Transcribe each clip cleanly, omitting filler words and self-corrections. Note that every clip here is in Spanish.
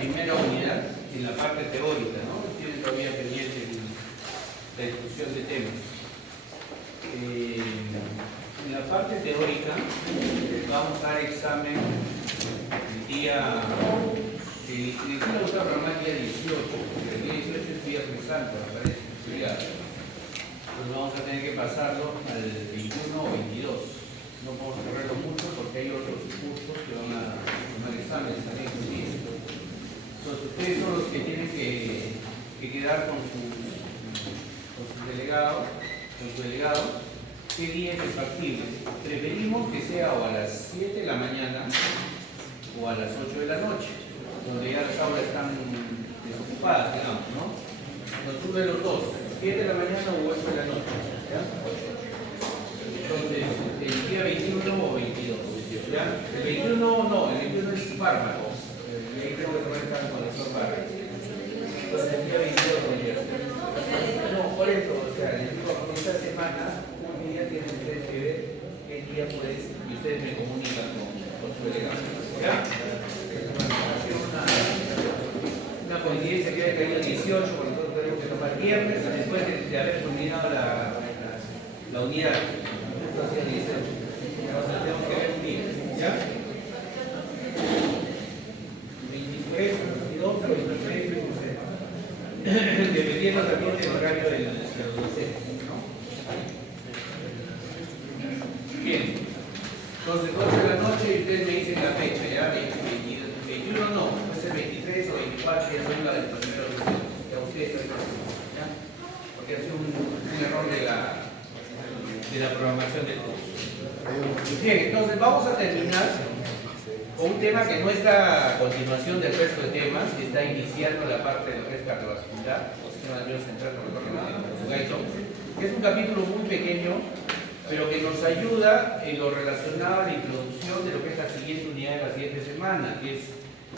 primera unidad en la parte teórica, ¿no? Tienen todavía pendiente la discusión de temas. En la parte teórica vamos a dar examen el día, el día gusta programar el día 18, porque el día 18 es día de santo, me parece, estudiado. Entonces vamos a tener que pasarlo al 21 o 22. No podemos correrlo mucho porque hay otros cursos que van a tomar exámenes también. Entonces ustedes son los que tienen que quedar con sus delegados, qué día es factible. Preferimos que sea o a las 7 de la mañana o a las 8 de la noche, donde ya las aulas están desocupadas, digamos, ¿no? Nos de los dos, 7 de la mañana o 8 de la noche, ¿ya? Entonces, el día 21 o 22, ¿ya? El 21 no, el 21 es fármaco. Ahí tengo que tomar el con el fármaco. Entonces, el día 22 podría ser. No, por eso, o sea, les digo, esta semana, un día tienen ustedes que ver qué día puedes, y ustedes me comunican con su delegado. ¿Ya? Una coincidencia que haya caído el 18, porque nosotros tenemos que tomar viernes, después de haber culminado la unidad. Tenemos que ver un día, ¿ya? 23, 22, 23, 26. Dependiendo también del horario de los docentes, ¿no? Bien. Entonces, 12 de la noche y ustedes me dicen la fecha, ¿ya? 21 no, puede ser 23 o 24, ya son la del primero de ustedes. Ya ustedes están, ¿ya? Porque ha sido un error de la programación del curso. Bien, entonces vamos a terminar con un tema que no está a continuación del resto de temas, que está iniciando la parte del red cardiovascular, o sistema nervioso central, que es un capítulo muy pequeño, pero que nos ayuda en lo relacionado a la introducción de lo que es la siguiente unidad de la siguiente semana, que es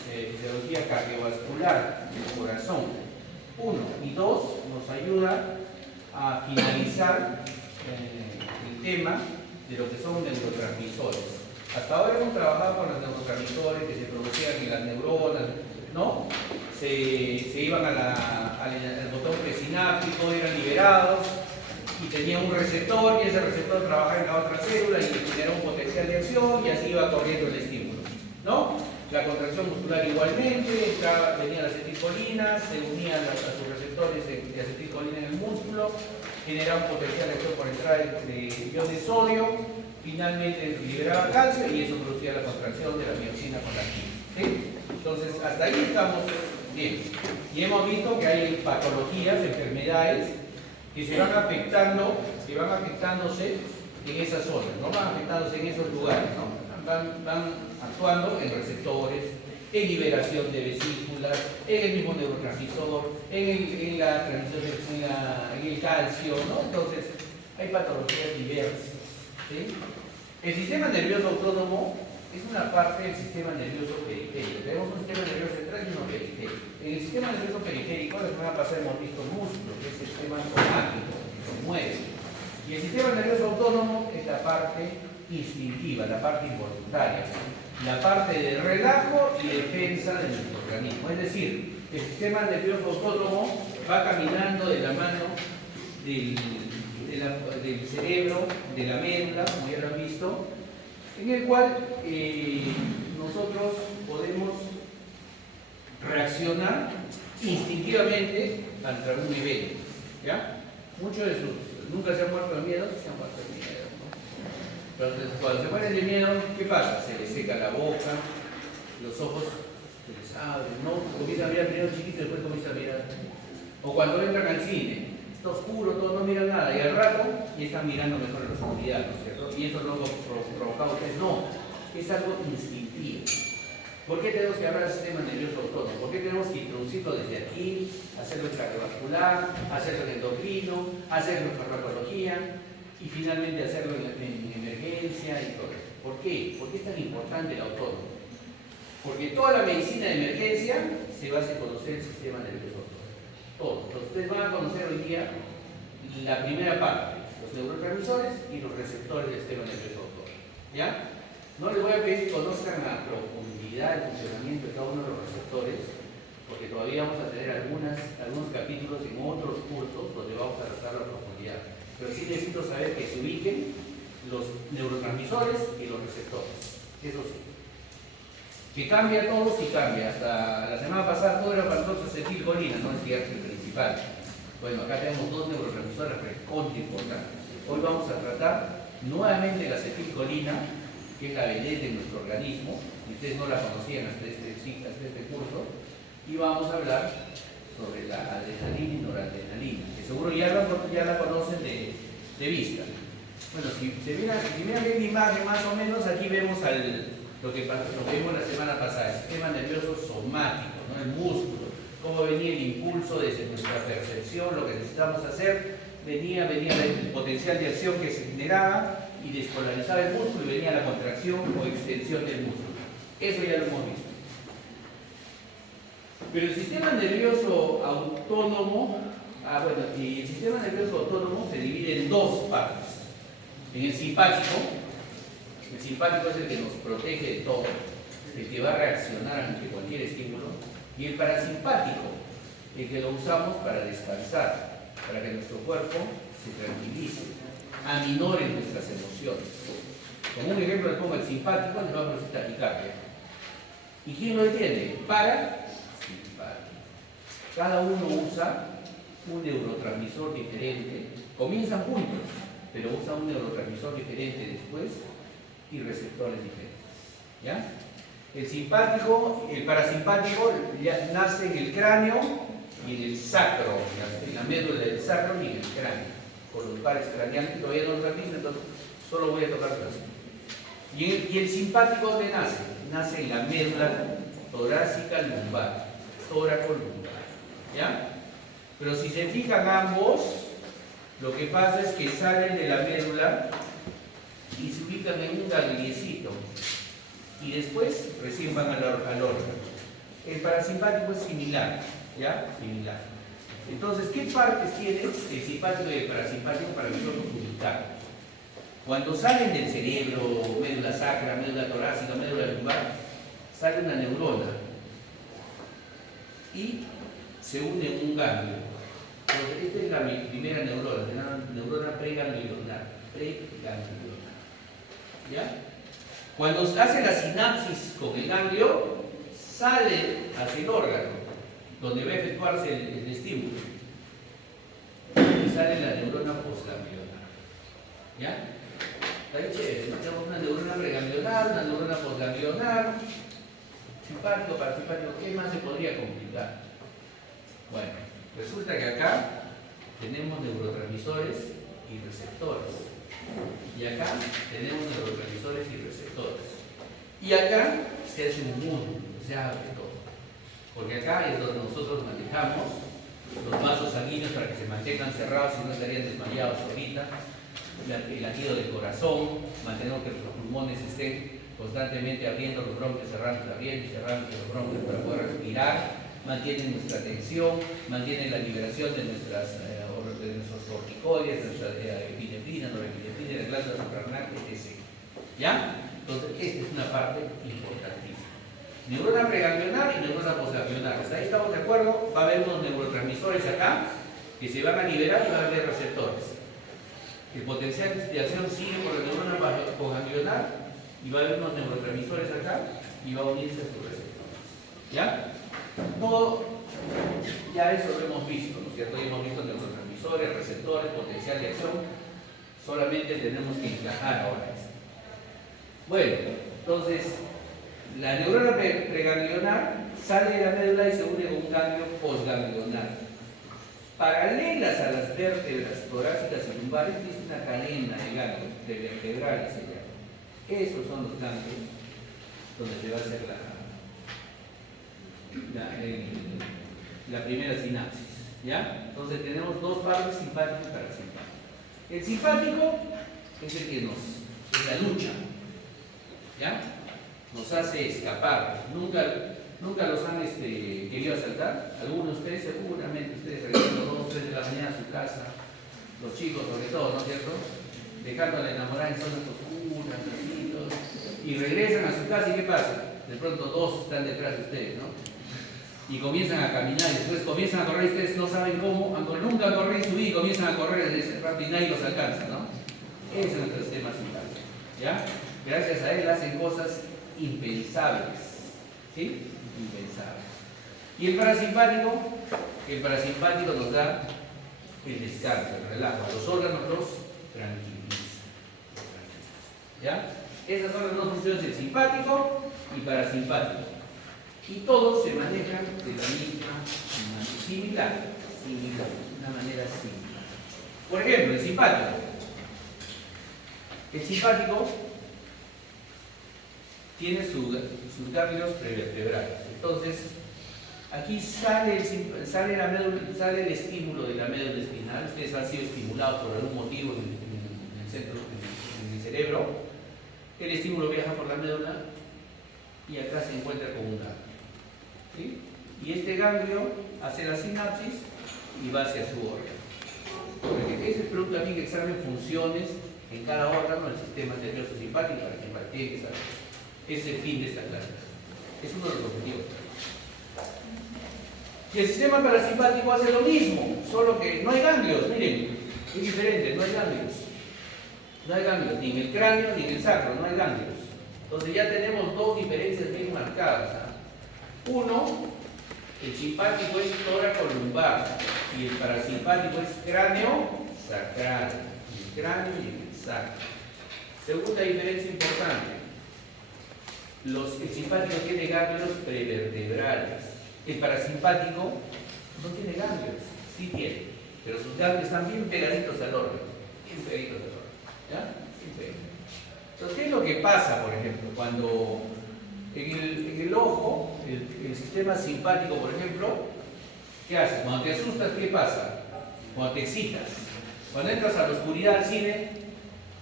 fisiología cardiovascular del corazón. 1 y 2 nos ayuda a finalizar el tema de lo que son neurotransmisores. Hasta ahora hemos trabajado con los neurotransmisores que se producían en las neuronas, ¿no? Se iban al botón presináptico, eran liberados y tenían un receptor y ese receptor trabajaba en la otra célula y generaba un potencial de acción y así iba corriendo el estímulo, ¿no? La contracción muscular igualmente, venía la acetilcolina, se unían a sus receptores de acetilcolina en el músculo, generaba un potencial de acción por entrada de ion de sodio, finalmente liberaba calcio y eso producía la contracción de la mioxina con la quina, ¿sí? Entonces, hasta ahí estamos bien. Y hemos visto que hay patologías, enfermedades que se van afectando, que van afectándose en esas zonas, no van afectándose en esos lugares, ¿no? Van actuando en receptores, en liberación de vesículas, en el mismo neurotransmisor, en la transmisión, en el calcio, ¿no? Entonces, hay patologías diversas, ¿sí? El sistema nervioso autónomo es una parte del sistema nervioso periférico. Tenemos un sistema nervioso central y uno periférico. En el sistema nervioso periférico, la semana pasada hemos visto músculo, que es el sistema somático, que se mueve. Y el sistema nervioso autónomo es la parte instintiva, la parte involuntaria, la parte de relajo y defensa de nuestro organismo. Es decir, el sistema nervioso autónomo va caminando de la mano del cerebro, de la médula, como ya lo han visto, en el cual nosotros podemos reaccionar instintivamente ante algún evento, ¿ya? Muchos de sus nunca se han muerto de miedo, se han muerto de miedo, ¿no? Entonces, cuando se mueren de miedo, ¿qué pasa? Se les seca la boca, los ojos se les abren, ¿no? Comienzan a mirar primero chiquito y después comienzan a mirar. O cuando entran al cine, está oscuro, todos no miran nada, y al rato ya están mirando mejor en la oscuridad, ¿no es cierto? Y eso no lo provocado ustedes, no, es algo instintivo. ¿Por qué tenemos que hablar del sistema nervioso autónomo? ¿Por qué tenemos que introducirlo desde aquí, hacerlo en cardiovascular, hacerlo en endocrino, hacerlo en farmacología y finalmente hacerlo en emergencia y todo eso? ¿Por qué? ¿Por qué es tan importante el autónomo? Porque toda la medicina de emergencia se basa en conocer el sistema nervioso autónomo. Todo. Entonces, ustedes van a conocer hoy día la primera parte, los neurotransmisores y los receptores del sistema nervioso autónomo. ¿Ya? No les voy a pedir que conozcan a profundidad el funcionamiento de cada uno de los receptores, porque todavía vamos a tener algunos capítulos en otros cursos donde vamos a tratar la profundidad. Pero sí necesito saber que se ubiquen los neurotransmisores y los receptores. Eso sí. Que cambia todo, sí cambia. Hasta la semana pasada todo era para nosotros acetilcolina, no es cierto, el principal. Bueno, acá tenemos dos neurotransmisores recontra importantes. Hoy vamos a tratar nuevamente la acetilcolina, que es la vedette de nuestro organismo, y ustedes no la conocían hasta este curso, y vamos a hablar sobre la adrenalina y noradrenalina, que seguro ya la conocen de vista. Bueno, si miran bien mi imagen más o menos, aquí vemos lo que vimos la semana pasada, el sistema nervioso somático, ¿no? El músculo, cómo venía el impulso desde nuestra percepción, lo que necesitamos hacer, venía el potencial de acción que se generaba y despolarizaba el músculo y venía la contracción o extensión del músculo. Eso ya lo hemos visto. Pero el sistema nervioso autónomo, y el sistema nervioso autónomo se divide en dos partes. En el simpático es el que nos protege de todo, el que va a reaccionar ante cualquier estímulo, y el parasimpático, el que lo usamos para descansar, para que nuestro cuerpo se tranquilice, aminore nuestras emociones. Como un ejemplo les pongo el simpático, les va a producir taquicardia. ¿Y quién lo detiene? Parasimpático. Cada uno usa un neurotransmisor diferente, comienzan juntos, pero usa un neurotransmisor diferente después y receptores diferentes. ¿Ya? El parasimpático ya nace en el cráneo y en el sacro, en la médula del sacro y en el cráneo, con los pares craneales, todavía no lo transmiten, entonces solo voy a tocar así. Y el simpático, ¿dónde nace? Nace en la médula torácica lumbar, tóraco-lumbar. ¿Ya? Pero si se fijan ambos, lo que pasa es que salen de la médula y se ubican en un gangliecito y después recién van al órgano. El parasimpático es similar, ¿ya? Similar. Entonces, ¿qué partes tienen el simpático y el parasimpático para nosotros ubicarlos? Cuando salen del cerebro, médula sacra, médula torácica, médula lumbar, sale una neurona y se une en un ganglio. Entonces, esta es la primera neurona, la neurona preganglionar. ¿Ya? Cuando hace la sinapsis con el ganglio, sale hacia el órgano, donde va a efectuarse el estímulo. Y sale la neurona postganglionar. ¿Ya? Está bien chévere, ¿no? Tenemos una neurona preganglionar, una neurona postganglionar, simpático, parasimpático. ¿Qué más se podría complicar? Bueno, resulta que acá tenemos neurotransmisores y receptores. Y acá tenemos neurotransmisores y receptores. Y acá se hace un mundo, se abre todo. Porque acá es donde nosotros manejamos los vasos sanguíneos para que se mantengan cerrados, si no estarían desmayados ahorita. El latido del corazón, mantenemos que los pulmones estén constantemente abriendo los bronquios, cerrando, abriendo y cerrando los bronquios para poder respirar, mantienen nuestra tensión, mantienen la liberación de nuestros corticoides, de nuestra epinefrina, norepinefrina, la glándula suprarrenal, etc. ¿Ya? Entonces, esta es una parte importantísima. Neurona preganglionar y neurona postganglionar. ¿Hasta ahí estamos de acuerdo? Va a haber unos neurotransmisores acá que se van a liberar y va a haber receptores. El potencial de acción sigue por la neurona postganglionar y va a haber unos neurotransmisores acá y va a unirse a sus receptores. ¿Ya? Todo, ya eso lo hemos visto, ¿no es cierto? Ya hemos visto neurotransmisores, receptores, potencial de acción. Solamente tenemos que encajar ahora esto. Bueno, entonces, la neurona preganglionar sale de la médula y se une con un ganglio postganglionar. Paralelas a las vértebras torácicas y lumbares existe una cadena de ganglios prevertebrales, se llama. Esos son los ganglios donde se va a hacer la primera sinapsis. ¿Ya? Entonces tenemos dos partes, simpático y parasimpático. El simpático es el que es la lucha. ¿Ya? Nos hace escapar. Nunca los han querido asaltar. Algunos de ustedes, seguramente ustedes regresan a las 2 o 3 de la mañana a su casa, los chicos sobre todo, ¿no es cierto? Dejando a la enamorada en zonas oscuras, y regresan a su casa y ¿qué pasa? De pronto 2 están detrás de ustedes, ¿no? y comienzan a caminar y después comienzan a correr y ustedes no saben cómo, nunca han corrido en su vida y comienzan a correr en ese rato y nadie los alcanza, ¿no? Ese es nuestro sistema simpático, ¿ya? Gracias a él hacen cosas impensables, ¿sí? Impensables. Y el parasimpático nos da el descanso, el relajo, los órganos los tranquiliza, ¿ya? Esas son las dos funciones del simpático y parasimpático. Y todos se manejan de la misma manera, similar, una manera similar. Por ejemplo, el simpático. El simpático tiene sus ganglios prevertebrales. Entonces, aquí sale el estímulo de la médula espinal. Ustedes han sido estimulados por algún motivo en el centro, en el cerebro. El estímulo viaja por la médula y acá se encuentra con un ganglio, ¿sí? Y este ganglio hace la sinapsis y va hacia su órgano. Porque ese es producto también que examen funciones en cada órgano del sistema nervioso simpático, para que tiene que saber. Ese es el fin de esta clase. Es uno de los objetivos. Y el sistema parasimpático hace lo mismo, solo que no hay ganglios, miren, es diferente, no hay ganglios. No hay ganglios, ni en el cráneo ni en el sacro, no hay ganglios. Entonces ya tenemos dos diferencias bien marcadas, ¿eh? Uno, el simpático es tóraco-lumbar y el parasimpático es cráneo-sacral. El cráneo y el sacro. Segunda diferencia importante. El simpático tiene ganglios prevertebrales. El parasimpático no tiene ganglios, sí tiene, pero sus ganglios están bien pegaditos al órgano. Bien pegaditos al órgano. ¿Ya? Bien pegaditos. Entonces, ¿qué es lo que pasa, por ejemplo, cuando en el ojo, el sistema simpático, por ejemplo, ¿qué haces? Cuando te asustas, ¿qué pasa? Cuando te excitas. Cuando entras a la oscuridad al cine,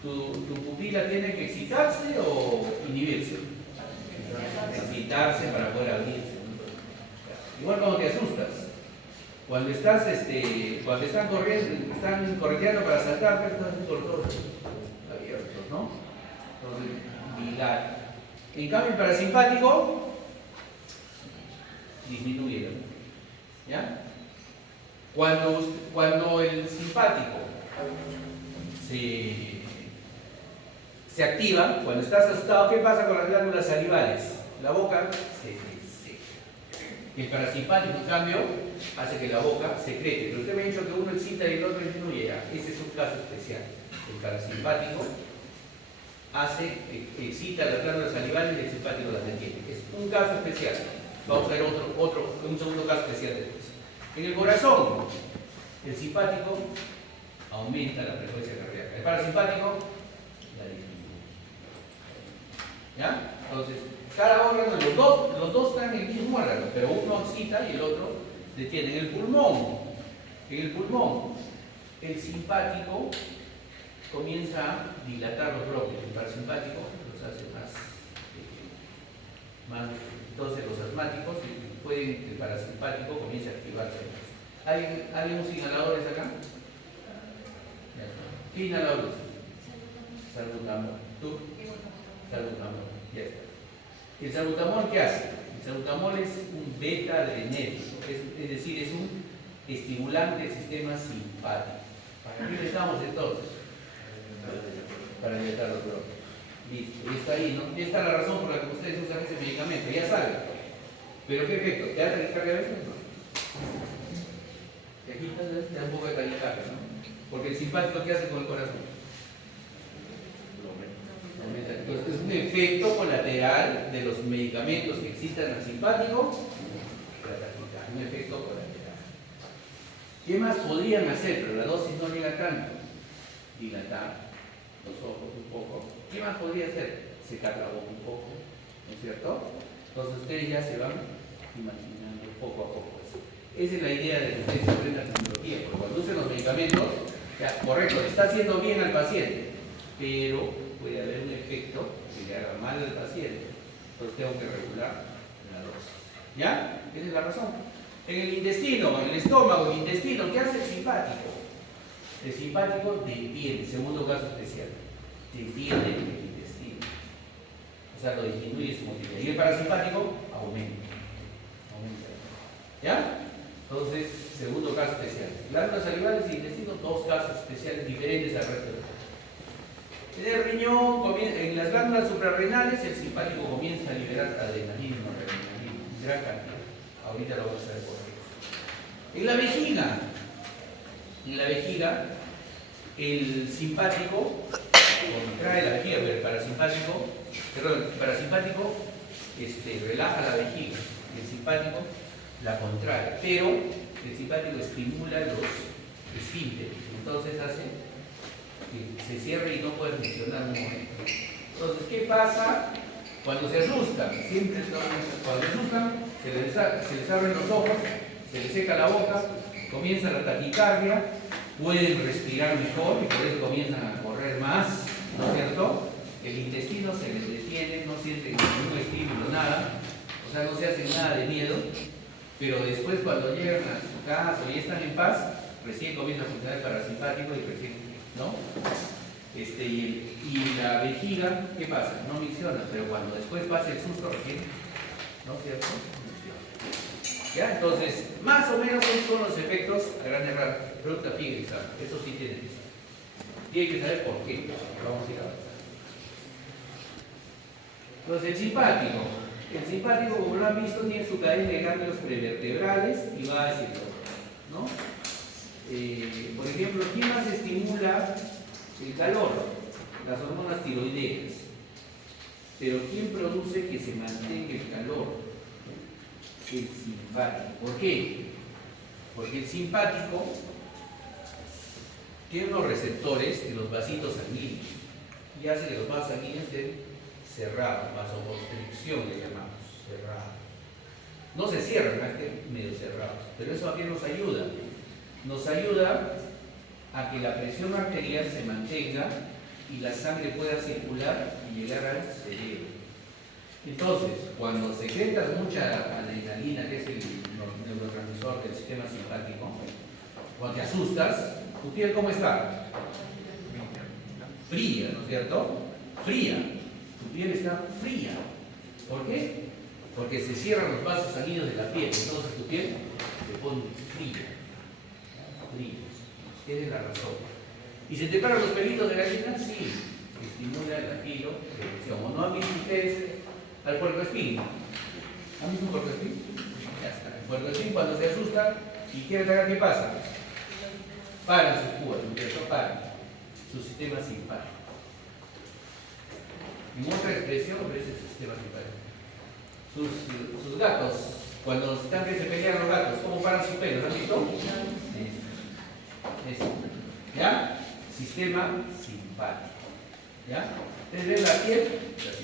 tu pupila tiene que excitarse o inhibirse. Excitarse para poder abrirse. Igual cuando te asustas. Cuando cuando están correteando para saltar, están con los ojos abiertos, ¿no? Entonces, dilata. En cambio, el parasimpático disminuye, ¿ya? Cuando el simpático se activa, cuando estás asustado, ¿qué pasa con las glándulas salivales? La boca se seca. El parasimpático, en cambio, hace que la boca secrete. Pero usted me ha dicho que uno excita y el otro disminuye. Ese es un caso especial. El parasimpático excita las glándulas salivales y el simpático las detiene. Es un caso especial. Vamos a ver un segundo caso especial después. En el corazón, el simpático aumenta la frecuencia cardíaca. El parasimpático la disminuye. ¿Ya? Entonces, cada órgano, los dos están en el mismo órgano, pero uno excita y el otro detiene. En el pulmón, el simpático comienza a dilatar los bronquios, el parasimpático los hace más. Entonces los asmáticos pueden que el parasimpático comience a activarse más. ¿Hay unos inhaladores acá? ¿Qué inhaladores? Salbutamol. ¿Tú? Salbutamol. Ya está. ¿El salbutamol qué hace? El salbutamol es un beta-adrenérgico, es decir, es un estimulante del sistema simpático. ¿Para qué necesitamos entonces? Para dilatar los bronquios. Listo, está ahí, ¿no? Ya está la razón por la que ustedes usan ese medicamento, ya saben. ¿Pero qué efecto? ¿Te da taquicardia a veces? No. Te agitas, te da un poco de taquicardia, ¿no? Porque el simpático, ¿qué hace con el corazón? Entonces es un efecto colateral de los medicamentos que excitan al simpático, la taquicardia, un efecto colateral. ¿Qué más podrían hacer? Pero la dosis no llega tanto. Dilatar los ojos un poco. ¿Qué más podría hacer? Secar la boca un poco, ¿no es cierto? Entonces ustedes ya se van imaginando poco a poco eso. Esa es la idea de que ustedes aprendan tecnología, porque cuando usen los medicamentos, ya, correcto, está haciendo bien al paciente, pero puede haber un efecto que le haga mal al paciente. Entonces tengo que regular la dosis. ¿Ya? Esa es la razón. En el intestino, en el estómago, el intestino, ¿qué hace el simpático? El simpático detiene, segundo caso especial, detiene el intestino. O sea, lo disminuye su motilidad. Y el parasimpático aumenta. ¿Ya? Entonces, segundo caso especial. Glándulas salivales y intestino, dos casos especiales diferentes al resto del cuerpo. En el riñón, en las glándulas suprarrenales, el simpático comienza a liberar adrenalina, en gran cantidad. Ahorita lo vamos a ver por qué. En la vejiga, el simpático contrae la vejiga, pero el parasimpático relaja la vejiga y el simpático la contrae, pero el simpático estimula los esfínteres, entonces hace que se cierre y no puede funcionar un momento. Entonces, ¿qué pasa cuando se asustan? Siempre cuando se asustan, se les abren los ojos, se les seca la boca, comienza la taquicardia, pueden respirar mejor y por eso comienzan a correr más, ¿no es cierto? El intestino se les detiene, no sienten ningún estímulo, nada, o sea, no se hacen nada de miedo, pero después cuando llegan a su casa y están en paz, recién comienza a funcionar el parasimpático y recién, ¿no? Y la vejiga, ¿qué pasa? No micciona, pero cuando después pasa el susto recién, ¿no es cierto? ¿Ya? Entonces, más o menos esos son los efectos a grandes rasgos. Pregunta fíjense, eso sí tiene que saber. Tiene que saber por qué. Vamos a ir a avanzar. Entonces, el simpático, como lo han visto, tiene su cadena de ganglios prevertebrales y va hacia el otro, ¿no? Por ejemplo, ¿quién más estimula el calor? Las hormonas tiroideas. Pero ¿quién produce que se mantenga el calor? El simpático. ¿Por qué? Porque el simpático tiene unos receptores en los vasitos sanguíneos y hace que los vasos sanguíneos estén cerrados, vasoconstricción le llamamos, cerrados. No se cierran, estén medio cerrados, pero eso a qué nos ayuda. Nos ayuda a que la presión arterial se mantenga y la sangre pueda circular y llegar al cerebro. Entonces, cuando secretas mucha adrenalina, que es el neurotransmisor del sistema simpático, cuando te asustas, ¿tu piel cómo está? Fría, ¿no es cierto? Fría. Tu piel está fría. ¿Por qué? Porque se cierran los vasos sanguíneos de la piel, entonces tu piel se pone fría. Esa es la razón. ¿Y se te paran los pelitos de gallina? Sí, estimula el latido de presión. ¿O no han visto ustedes al puercoespín? ¿Han visto un puercoespín? Ya está. El puercoespín cuando se asusta y quiere atacar, ¿qué pasa? Paran sus púas, ¿no? Paran su sistema simpático. En otra expresión, pero ese es el sistema simpático. Sus gatos, cuando están que se pelean los gatos, ¿cómo paran sus pelos? ¿Han visto? Eso. ¿Ya? Sistema simpático. ¿Ya? Ustedes ven la piel.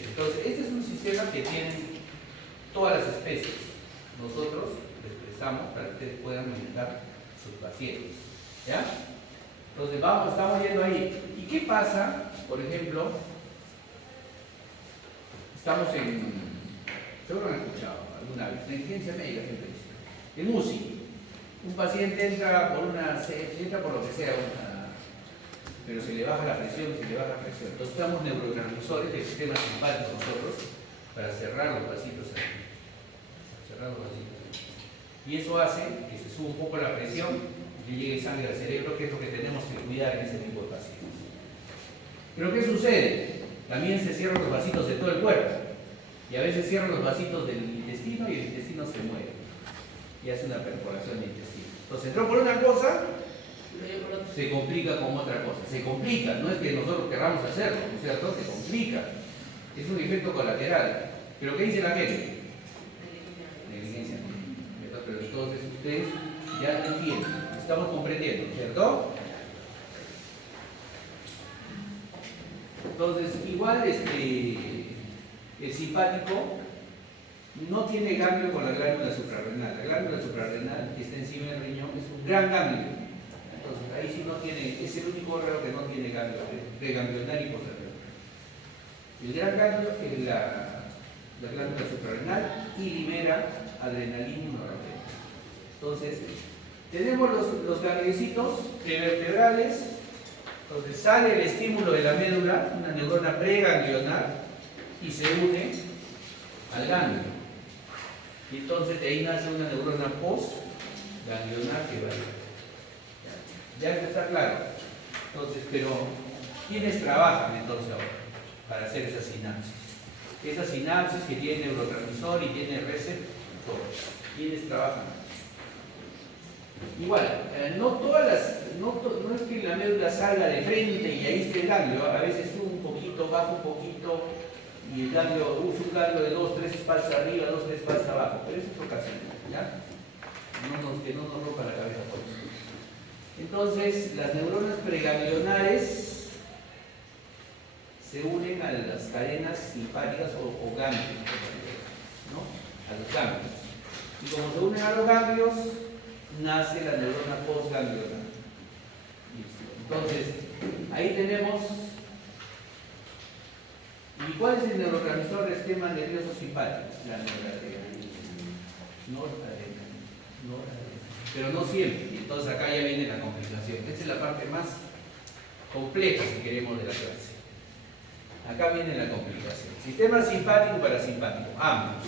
Entonces, este es un sistema que tienen todas las especies. Nosotros lo expresamos para que ustedes puedan manejar sus pacientes. ¿Ya? Entonces, estamos yendo ahí. ¿Y qué pasa, por ejemplo? Estamos seguro han escuchado alguna vez, negligencia médica siempre dice. En UCI. Un paciente entra por lo que sea, pero se le baja la presión. Entonces usamos neurotransmisores del sistema simpático nosotros para cerrar los vasitos aquí. Y eso hace que se suba un poco la presión y que llegue sangre al cerebro, que es lo que tenemos que cuidar en ese tipo de pacientes. Pero ¿qué sucede? También se cierran los vasitos de todo el cuerpo. Y a veces cierran los vasitos del intestino y el intestino se mueve. Y hace una perforación del intestino. Entonces entró por una cosa, se complica con otra cosa. Se complica, no es que nosotros querramos hacerlo, ¿no es cierto? Se complica. Es un efecto colateral. ¿Pero qué dice la gente? Negligencia. Pero entonces ustedes ya entienden, estamos comprendiendo, ¿cierto? Entonces, igual el simpático no tiene ganglio con la glándula suprarrenal. La glándula suprarrenal que está encima del riñón es un gran ganglio. Entonces, ahí sí no tiene, es el único órgano que no tiene ganglio, preganglionar y posganglionar. El gran ganglio es la glándula suprarrenal y libera adrenalina y noradrenalina. Entonces, tenemos los gangliositos prevertebrales. Entonces, sale el estímulo de la médula, una neurona preganglionar, y se une al ganglio. Y entonces de ahí nace una neurona postganglionar que va a ir. Ya esto está claro. Entonces, pero ¿quiénes trabajan entonces ahora para hacer esa sinapsis? Esa sinapsis que tiene neurotransmisor y tiene receptor. ¿Quiénes trabajan? Igual, no es que la médula salga de frente y ahí esté el ganglio, a veces sube un poquito, baja un poquito, y el ganglio, usa un ganglio de 2, 3 espacios arriba, 2, 3 espacios abajo, pero eso es ocasional, ¿ya? Que no nos rompa la cabeza por eso. Entonces, las neuronas preganglionares se unen a las cadenas simpáticas o ganglios, ¿no? A los ganglios. Y como se unen a los ganglios, nace la neurona postganglionar. Entonces, ahí tenemos. ¿Y cuál es el neurotransmisor del sistema nervioso simpático? La noradrenalina. Pero no siempre. Entonces acá ya viene la complicación. Esta es la parte más compleja, si queremos, de la clase. Acá viene la complicación. Sistema simpático y parasimpático. Ambos.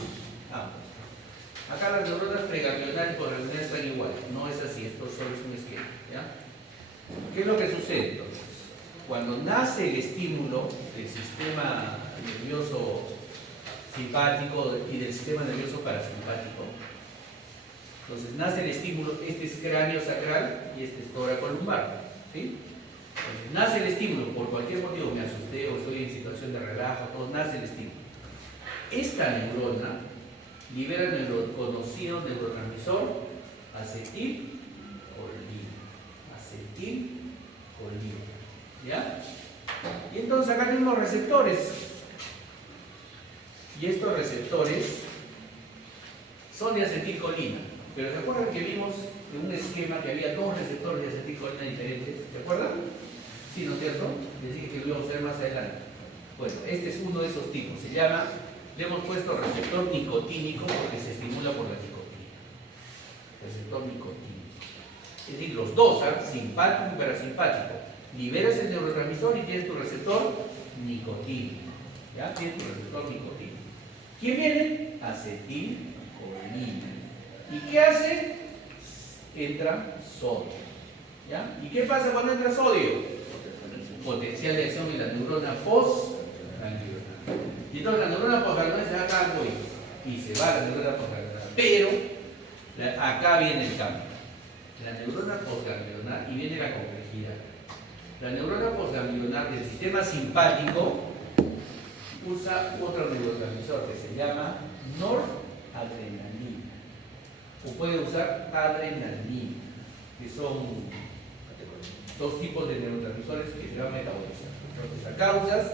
Acá las neuronas preganglionares por regular están iguales. No es así, esto solo es un esquema. ¿Ya? ¿Qué es lo que sucede entonces? Cuando nace el estímulo del sistema nervioso simpático y del sistema nervioso parasimpático, entonces nace el estímulo, este es cráneo sacral y este es toracolumbar, ¿sí? Entonces, nace el estímulo, por cualquier motivo, me asusté o estoy en situación de relajo, todo, nace el estímulo. Esta neurona libera el conocido neurotransmisor acetilcolina. ¿Ya? Y entonces acá tenemos receptores. Y estos receptores son de acetilcolina. Pero ¿se acuerdan que vimos en un esquema que había dos receptores de acetilcolina diferentes? ¿Se acuerdan? Sí, ¿no es cierto? Les dije que lo íbamos a ver más adelante. Bueno, este es uno de esos tipos. Se llama, le hemos puesto receptor nicotínico porque se estimula por la nicotina. Receptor nicotínico. Es decir, los dos, simpático y parasimpático. Liberas el neurotransmisor y tienes tu receptor nicotínico. ¿Ya? Tienes tu receptor nicotínico. ¿Quién viene? Acetilcolina. ¿Y qué hace? Entra sodio. ¿Ya? ¿Y qué pasa cuando entra sodio? Potencial de acción en la neurona postganglionar. Y entonces la neurona postganglionar se va acá y se va la neurona postganglionar. Pero acá viene el cambio. La neurona postganglionar y viene la complejidad. La neurona postganglionar del sistema simpático usa otro neurotransmisor que se llama noradrenalina. O puede usar adrenalina, que son dos tipos de neurotransmisores que se van a metabolizar. Entonces, acá usas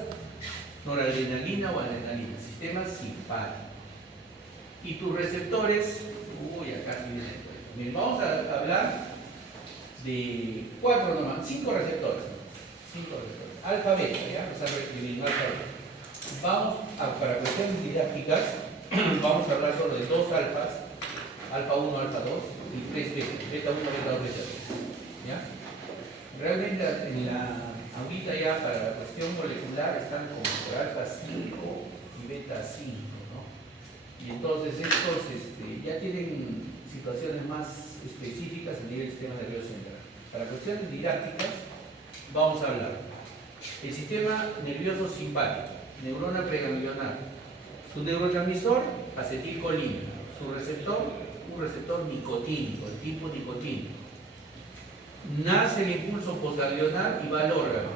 noradrenalina o adrenalina, sistema simpático. Y tus receptores, acá viene el juego. Bien, vamos a hablar de 5 receptores. Alfa beta, ¿ya? Vamos a reescribir alfa beta. Vamos para cuestiones didácticas, vamos a hablar solo de 2 alfas, alfa 1, alfa 2 y 3 beta, beta 1, beta 2, beta 3. ¿Ya? Realmente ahorita ya para la cuestión molecular están como por alfa 5 y beta 5, ¿no? Y entonces estos ya tienen situaciones más específicas a nivel del sistema nervioso central. Para cuestiones didácticas vamos a hablar el sistema nervioso simpático, neurona preganglionar, su neurotransmisor acetilcolina, su receptor, un receptor nicotínico, el tipo nicotínico. Nace el impulso postganglionar y va al órgano,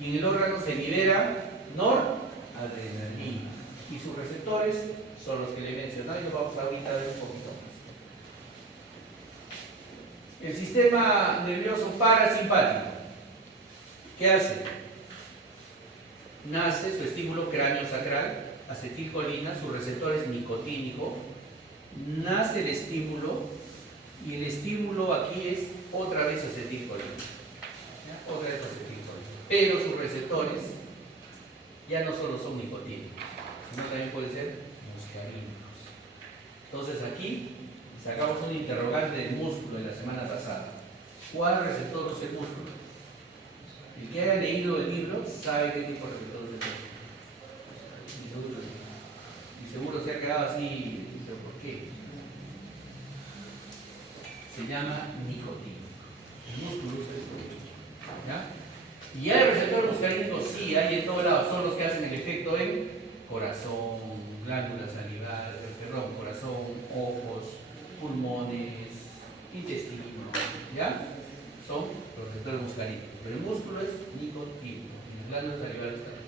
y en el órgano se libera noradrenalina y sus receptores son los que le he mencionado y los vamos ahorita a ver un poquito más. El sistema nervioso parasimpático, ¿qué hace? Nace su estímulo cráneo sacral, acetilcolina, su receptor es nicotínico, nace el estímulo y el estímulo aquí es otra vez acetilcolina. ¿Ya? Otra vez acetilcolina. Pero sus receptores ya no solo son nicotínicos, sino también pueden ser muscarínicos. Entonces aquí sacamos un interrogante del músculo de la semana pasada. ¿Cuál receptor usa el músculo? El que haya leído el libro sabe qué tipo de receptor usa el músculo. Y seguro se ha quedado así, ¿pero por qué? se llama nicotina. El músculo es esto. ¿Ya? Y hay receptores muscarínicos, sí, hay en todos lados, son los que hacen el efecto en corazón, glándulas salivales, perdón, corazón, ojos, pulmones, intestino, ¿ya? Son los receptores muscarínicos. Pero el músculo es nicotina, en las glándulas salivales también.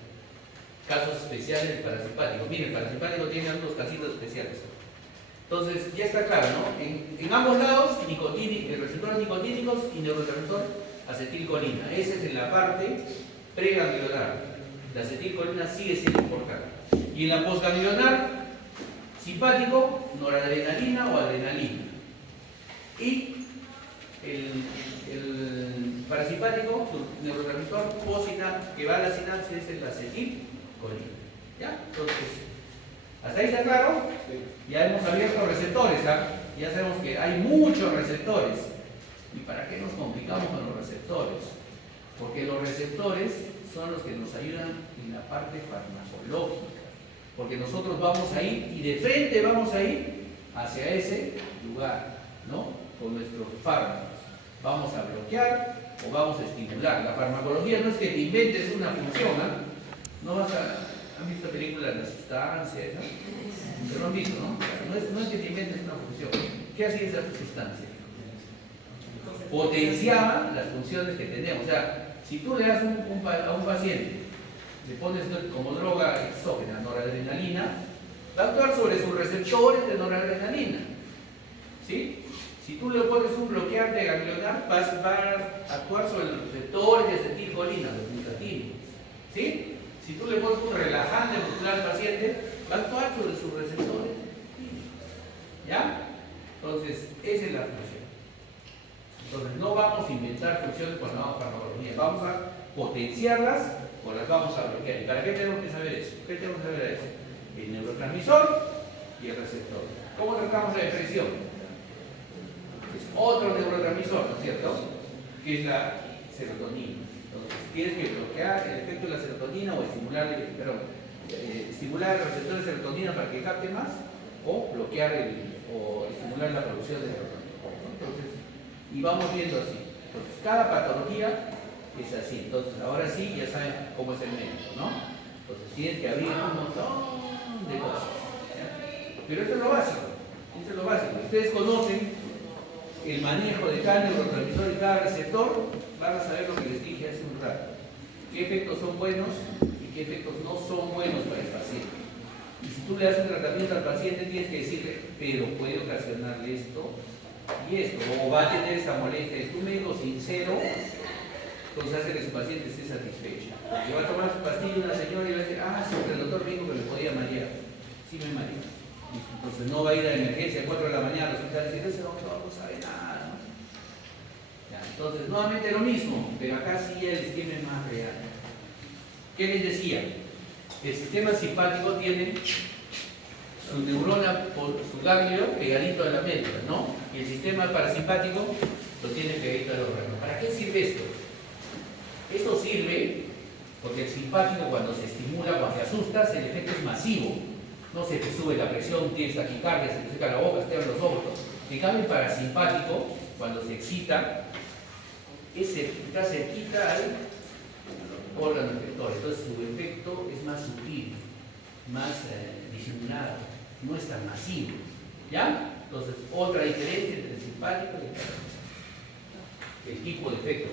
Casos especiales del parasimpático. Miren, el parasimpático tiene algunos casitos especiales. Entonces, ya está claro, ¿no? En ambos lados, receptores nicotínicos y neurotransmisor acetilcolina. Esa es en la parte preganglionar. La acetilcolina sigue siendo importante. Y en la postganglionar, simpático, noradrenalina o adrenalina. Y el parasimpático, su neurotransmisor que va a la sinapsis, es el acetilcolina. ¿Ya? Entonces, ¿hasta ahí está claro? Sí. Ya hemos abierto receptores, ¿ah? Ya sabemos que hay muchos receptores. ¿Y para qué nos complicamos con los receptores? Porque los receptores son los que nos ayudan en la parte farmacológica. Porque nosotros vamos a ir y de frente vamos a ir hacia ese lugar, ¿no? Con nuestros fármacos. Vamos a bloquear o vamos a estimular. La farmacología no es que te inventes una función, ¿ah? No vas a... ¿Han visto películas de la sustancia? ¿No? Se lo han visto, ¿no? No es que te inventes una función. ¿Qué hacía esa sustancia? Potenciaba las funciones que tenemos. O sea, si tú le das a un paciente, le pones como droga exógena noradrenalina, va a actuar sobre sus receptores de noradrenalina. ¿Sí? Si tú le pones un bloqueante ganglionar, va a actuar sobre los receptores de acetilcolina, los nicotínicos. ¿Sí? Si tú le pones un relajante muscular al paciente, va a actuar sobre sus receptores. ¿Ya? Entonces, esa es la función. Entonces, no vamos a inventar funciones con la farmacología. Vamos a potenciarlas o las vamos a bloquear. ¿Y para qué tenemos que saber eso? ¿Qué tenemos que saber eso? El neurotransmisor y el receptor. ¿Cómo tratamos la depresión? Es otro neurotransmisor, ¿no es cierto? Que es la serotonina. Entonces, tienes que bloquear el efecto de la serotonina o estimular el receptor de serotonina para que capte más, o bloquear o estimular la producción de serotonina. Entonces, y vamos viendo así. Entonces, cada patología es así. Entonces, ahora sí ya saben cómo es el médico, ¿no? Entonces, tienes que abrir un montón de cosas. ¿Ya? Pero esto es lo básico. Esto es lo básico. Ustedes conocen el manejo de cada neurotransmisor y cada receptor, van a saber lo que les dije hace un rato. Qué efectos son buenos y qué efectos no son buenos para el paciente. Y si tú le das un tratamiento al paciente, tienes que decirle, pero puede ocasionarle esto y esto, o va a tener esta molestia. Es un médico sincero, entonces hace que su paciente esté satisfecho. Porque va a tomar su pastilla una señora y va a decir, siempre el doctor dijo que me podía marear. Sí me mareó. Entonces no va a ir a emergencia a 4 de la mañana al hospital y decir, ese doctor no sabe nada, ¿no? Ya, entonces, nuevamente lo mismo, pero acá sí el esquema es más real. ¿Qué les decía? El sistema simpático tiene su neurona, su ganglio pegadito a la médula, ¿no? Y el sistema parasimpático lo tiene pegadito al órgano. ¿Para qué sirve esto? Esto sirve porque el simpático, cuando se estimula, cuando se asusta, el efecto es masivo. No se te sube la presión, tienes taquicardia, se te seca la boca, se te abren los ojos. En cambio, el parasimpático, cuando se excita, está cerquita al órgano efector. Entonces, su efecto es más sutil, más disimulado, no es tan masivo. ¿Ya? Entonces, otra diferencia entre el simpático y el parasimpático. El tipo de efecto.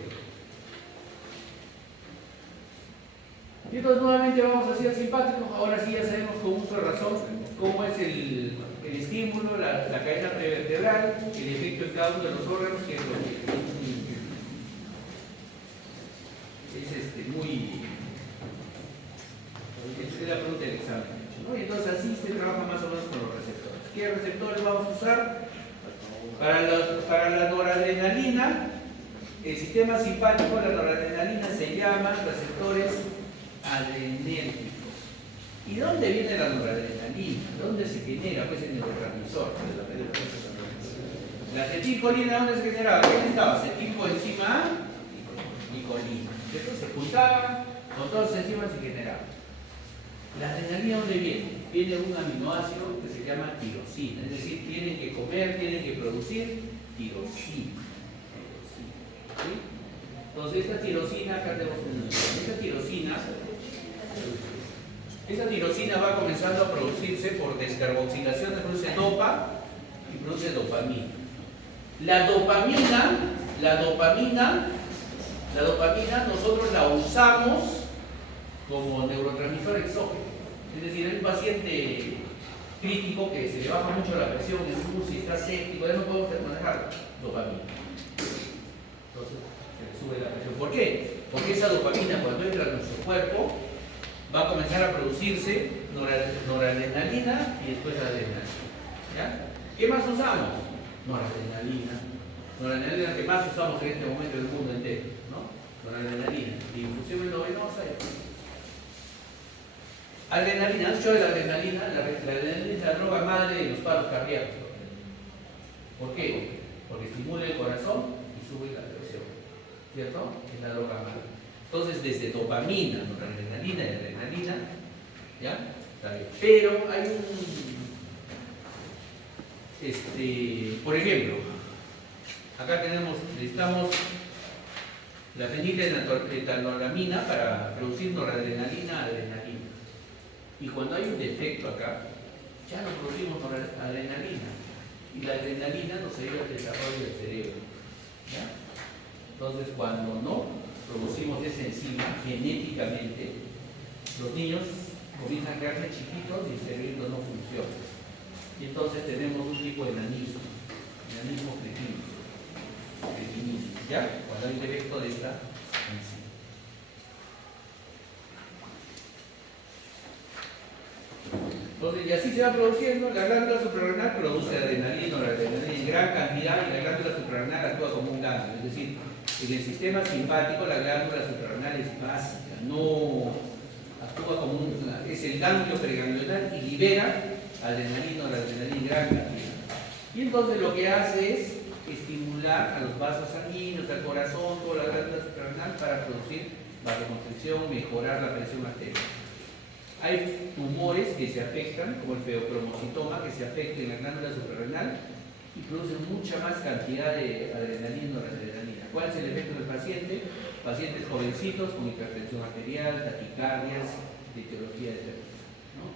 Y entonces nuevamente vamos hacia el simpático. Ahora sí ya sabemos con uso de razón cómo es el estímulo, la cadena prevertebral, el efecto en cada uno de los órganos, que es lo que es muy... Es la pregunta del examen, ¿no? Y entonces así se trabaja más o menos con los receptores. ¿Qué receptores vamos a usar? Para la noradrenalina, el sistema simpático, la noradrenalina se llama receptores adrenérgicos. ¿Y dónde viene la noradrenalina? ¿Dónde se genera pues el neurotransmisor? La acetilcolina, ¿dónde se generaba? ¿Qué estaba? Acetilcoenzima A y colina. Entonces se juntaban con todas las enzimas y se generaba. La adrenalina, ¿dónde viene? Viene un aminoácido que se llama tirosina, es decir, tienen que comer, tienen que producir tirosina. ¿Sí? Entonces esta tirosina, acá tenemos esta tirosina va comenzando a producirse por descarboxilación, produce dopa y produce dopamina. La dopamina nosotros la usamos como neurotransmisor exógeno. Es decir, hay un paciente crítico que se le baja mucho la presión en el UCI, está séptico, ya no podemos manejar dopamina. Entonces se le sube la presión. ¿Por qué? Porque esa dopamina cuando entra en nuestro cuerpo va a comenzar a producirse noradrenalina y después adrenalina. ¿Ya? ¿Qué más usamos? Noradrenalina. Noradrenalina que más usamos en este momento en el mundo entero, ¿no? Noradrenalina. Difusión endovenosa y adrenalina. ¿Has escuchado de la adrenalina? La adrenalina es la droga madre de los paros cardíacos. ¿Por qué? Porque estimula el corazón y sube la presión. ¿Cierto? Es la droga madre. Entonces, desde dopamina, noradrenalina y adrenalina, ¿ya? Está bien. Pero hay por ejemplo, acá necesitamos la feniletolamina para producir noradrenalina, adrenalina. Y cuando hay un defecto acá, ya no producimos adrenalina. Y la adrenalina nos ayuda al desarrollo del cerebro. ¿Ya? Entonces, cuando no producimos esa enzima genéticamente, los niños comienzan a quedarse chiquitos y el cerebro no funciona. Y entonces tenemos un tipo de enanismo cretinismo, ¿ya? Cuando hay un defecto de esta enzima. Entonces, y así se va produciendo, la glándula suprarrenal produce adrenalina en gran cantidad y la glándula suprarrenal actúa como un ganglio, es decir, en el sistema simpático la glándula suprarrenal es básica, no actúa como es el ganglio preganglional y libera adrenalina en gran cantidad. Y entonces lo que hace es estimular a los vasos sanguíneos, al corazón, toda la glándula suprarrenal para producir vasoconstricción, mejorar la presión arterial. Hay tumores que se afectan, como el feocromocitoma, que se afecta en la glándula suprarrenal y producen mucha más cantidad de adrenalina o noradrenalina. ¿Cuál es el efecto del paciente? Pacientes jovencitos con hipertensión arterial, taquicardias, etiología de ¿no?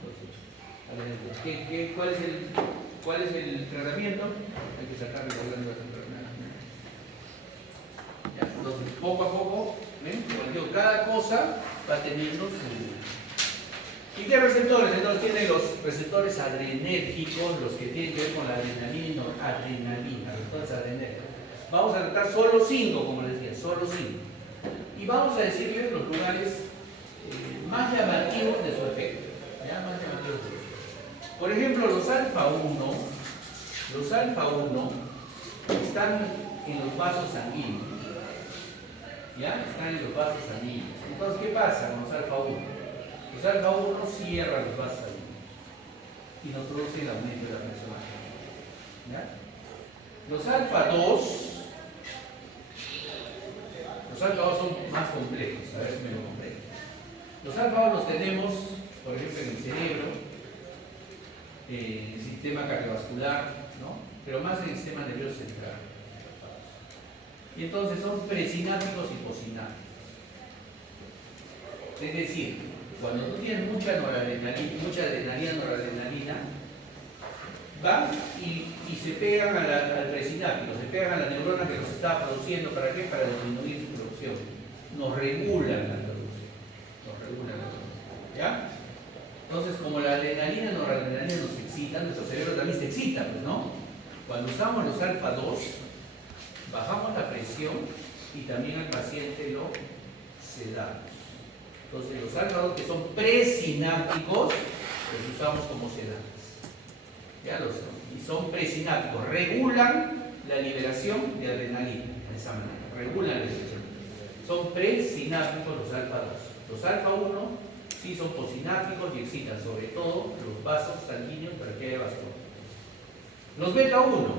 Entonces, ¿cuál es el tratamiento? Hay que sacarle la glándula suprarrenal. Entonces, poco a poco, ¿ven? Como digo, cada cosa va teniendo su... ¿Y qué receptores? Entonces tiene los receptores adrenérgicos, los que tienen que ver con la adrenalina, receptores adrenérgicos. Vamos a tratar solo 5, como les decía, solo 5. Y vamos a decirles los lugares más llamativos de su efecto. ¿Ya? Más llamativos de su efecto. Por ejemplo, los alfa 1 están en los vasos sanguíneos. ¿Ya? Están en los vasos sanguíneos. Entonces, ¿qué pasa con los alfa 1? Los alfa 1 cierran los vasos sanguíneos y nos producen el aumento de la presión arterial. Los alfa 2 son más complejos, a ver si me lo comprendo. Los alfa 2 los tenemos, por ejemplo, en el cerebro, en el sistema cardiovascular, ¿no? Pero más en el sistema nervioso central. Y entonces son presinápticos y posinápticos. Es decir, cuando tú tienes mucha adrenalina, noradrenalina, van y se pegan al presináptico, se pegan a la neurona que los está produciendo. ¿Para qué? Para disminuir su producción. Nos regulan la producción. ¿Ya? Entonces, como la adrenalina y noradrenalina nos excitan, nuestro cerebro también se excita, pues, ¿no? Cuando usamos los alfa 2, bajamos la presión y también al paciente lo sedamos. Entonces, los alfa 2 que son presinápticos, los usamos como sedantes. Ya los son. Y son presinápticos, regulan la liberación de adrenalina, de esa manera. Regulan la liberación. Son presinápticos los alfa 2. Los alfa 1 sí son posinápticos y excitan sobre todo los vasos sanguíneos para que haya vascularidad. Los beta 1.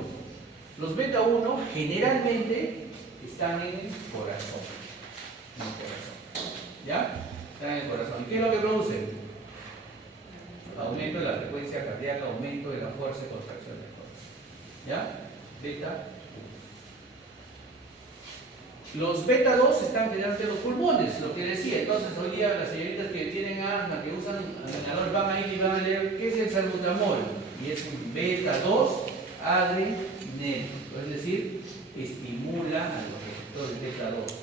Los beta 1 generalmente están en el corazón. ¿Ya? Están en el corazón. ¿Y qué es lo que producen? Aumento de la frecuencia cardíaca, aumento de la fuerza de contracción del corazón. ¿Ya? Beta 1. Los beta 2 están generando los pulmones, lo que decía. Entonces, hoy día las señoritas que tienen asma, que usan adrenalol, van a ir y van a leer qué es el salbutamol. Y es un beta 2 adrenérgico, es decir, estimula a los receptores beta 2.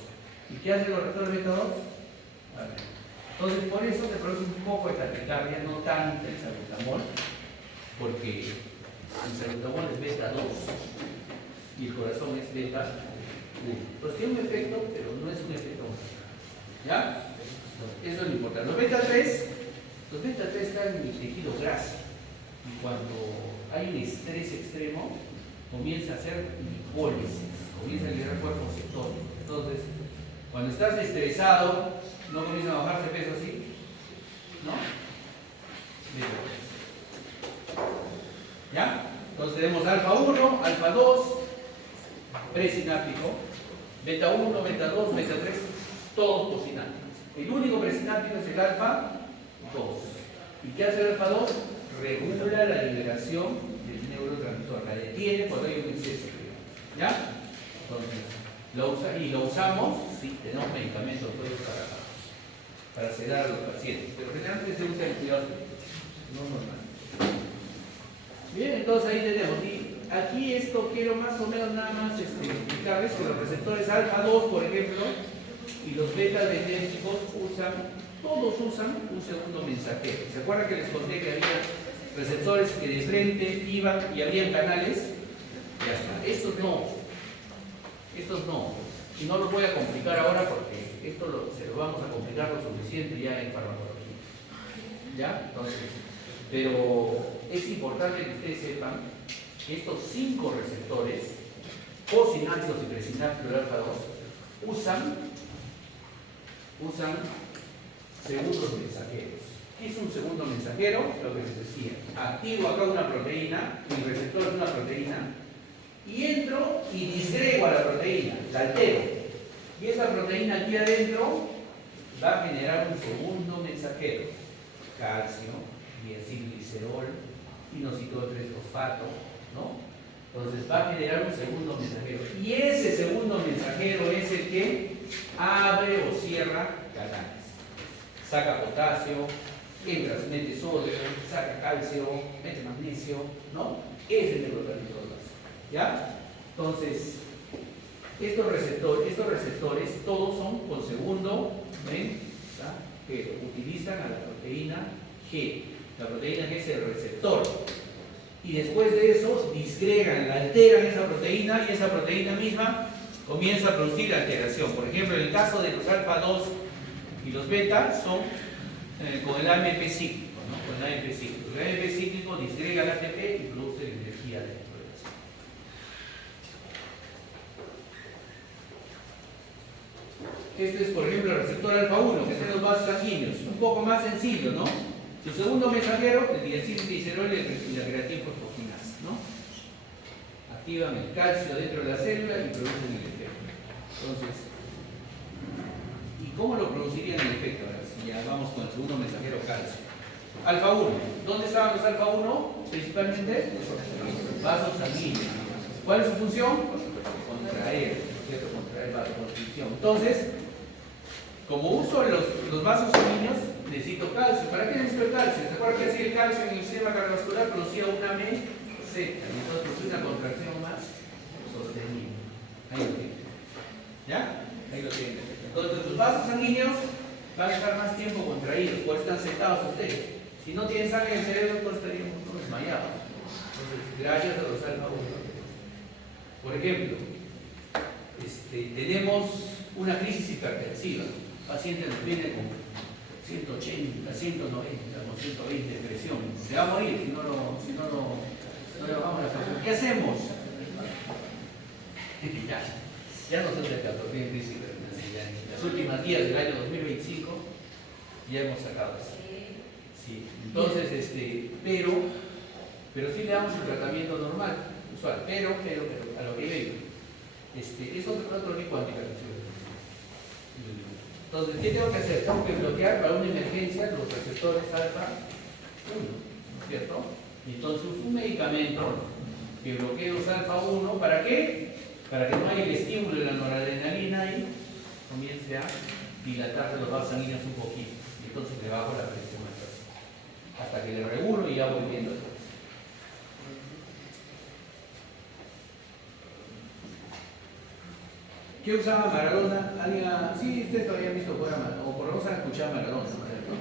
¿Y qué hacen los receptores beta 2? Entonces, por eso se produce un poco de taquicardia, no tanto el salbutamol, porque el salbutamol es beta 2 y el corazón es beta 1. Entonces tiene un efecto, pero no es un efecto. ¿Ya? Entonces, eso es lo importante. Los beta 3 están en el tejido graso. Y cuando hay un estrés extremo, comienza a hacer lipólisis, comienza a liberar cuerpos cetónicos. Entonces, cuando estás estresado, ¿no comienza a bajarse peso así? ¿No? ¿Ya? Entonces tenemos alfa 1, alfa 2, presináptico, beta 1, beta 2, beta 3, todos posinápticos. El único presináptico es el alfa 2. ¿Y qué hace el alfa 2? Regula la liberación del neurotransmisor, la detiene cuando hay un exceso. ¿Ya? Entonces, lo usamos, sí, tenemos medicamentos todos para sedar a los pacientes, pero generalmente se usa en cuidados no normal. Bien, entonces ahí tenemos. Y aquí esto quiero más o menos nada más explicarles que los receptores alfa 2, por ejemplo, y los beta adrenérgicos todos usan un segundo mensajero. ¿Se acuerdan que les conté que había receptores que de frente iban y habían canales? Ya está. Estos no. Y no lo voy a complicar ahora porque esto se lo vamos a complicar lo suficiente ya en farmacología. ¿Ya? Entonces, pero es importante que ustedes sepan que estos 5 receptores, postsinápticos y presinápticos del alfa 2, usan segundos mensajeros. ¿Qué es un segundo mensajero? Lo que les decía. Activo acá una proteína, mi receptor es una proteína, y entro y disgrego a la proteína, la altero. Y esa proteína aquí adentro va a generar un segundo mensajero. Calcio, diacilglicerol, inositol 3-fosfato, ¿no? Entonces va a generar un segundo mensajero. Y ese segundo mensajero es el que abre o cierra canales. Saca potasio, entra, mete sodio, saca calcio, mete magnesio, ¿no? Es el neurotransmisor básico. ¿Ya? Entonces, estos receptores todos son con segundo, ¿ven? Que utilizan a la proteína G. La proteína G es el receptor. Y después de eso, disgregan, alteran esa proteína y esa proteína misma comienza a producir alteración. Por ejemplo, en el caso de los alfa 2 y los beta son con el AMP cíclico, ¿no? Con el AMP cíclico. El AMP cíclico disgrega el ATP y produce energía dentro de la célula. Este es, por ejemplo, el receptor alfa 1, que es en los vasos sanguíneos. Un poco más sencillo, ¿no? Su segundo mensajero, el diacilglicerol y la creatinfosfoquinasa, ¿no? Activan el calcio dentro de la célula y producen el efecto. Entonces, ¿y cómo lo producirían el efecto? A ver, si ya vamos con el segundo mensajero calcio. Alfa 1. ¿Dónde estaban los alfa 1? Principalmente vasos sanguíneos. ¿Cuál es su función? Contraer, ¿cierto? Contraer vasoconstricción. Entonces, como uso los vasos sanguíneos, necesito calcio. ¿Para qué necesito el calcio? ¿Se acuerdan que hacía el calcio en el sistema cardiovascular? Producía una meseta, entonces producía una contracción más sostenida. Ahí lo tienen. ¿Ya? Ahí lo tienen. Entonces los vasos sanguíneos van a estar más tiempo contraídos, por eso están sentados ustedes. Si no tienen sangre en el cerebro, pues estaríamos todos desmayados. Entonces, gracias a los alfa 1. Por ejemplo, tenemos una crisis hipertensiva. El paciente nos viene con 180, 190, con 120 de presión. Se va a morir si no le bajamos la presión. ¿Qué hacemos? Ya no se usa el caso, tiene crisis hipertensiva. En las últimas días del año 2025 ya hemos sacado eso. Sí. Entonces, pero sí le damos el tratamiento normal, usual. Pero, a lo que digo, es otro tipo de antihipertensivo. Entonces, ¿qué tengo que hacer? Tengo que bloquear para una emergencia los receptores alfa 1, ¿no es cierto? Y entonces uso un medicamento que bloquee los alfa 1, ¿para qué? Para que no haya el estímulo de la noradrenalina ahí, comience a dilatarse los vasos sanguíneos un poquito. Y entonces le bajo la presión hasta que le regulo y ya voy viendo todo. ¿Qué usaba Maradona? Sí, ustedes todavía han visto jugar a Maradona, o por lo menos han escuchado a Maradona, ¿no?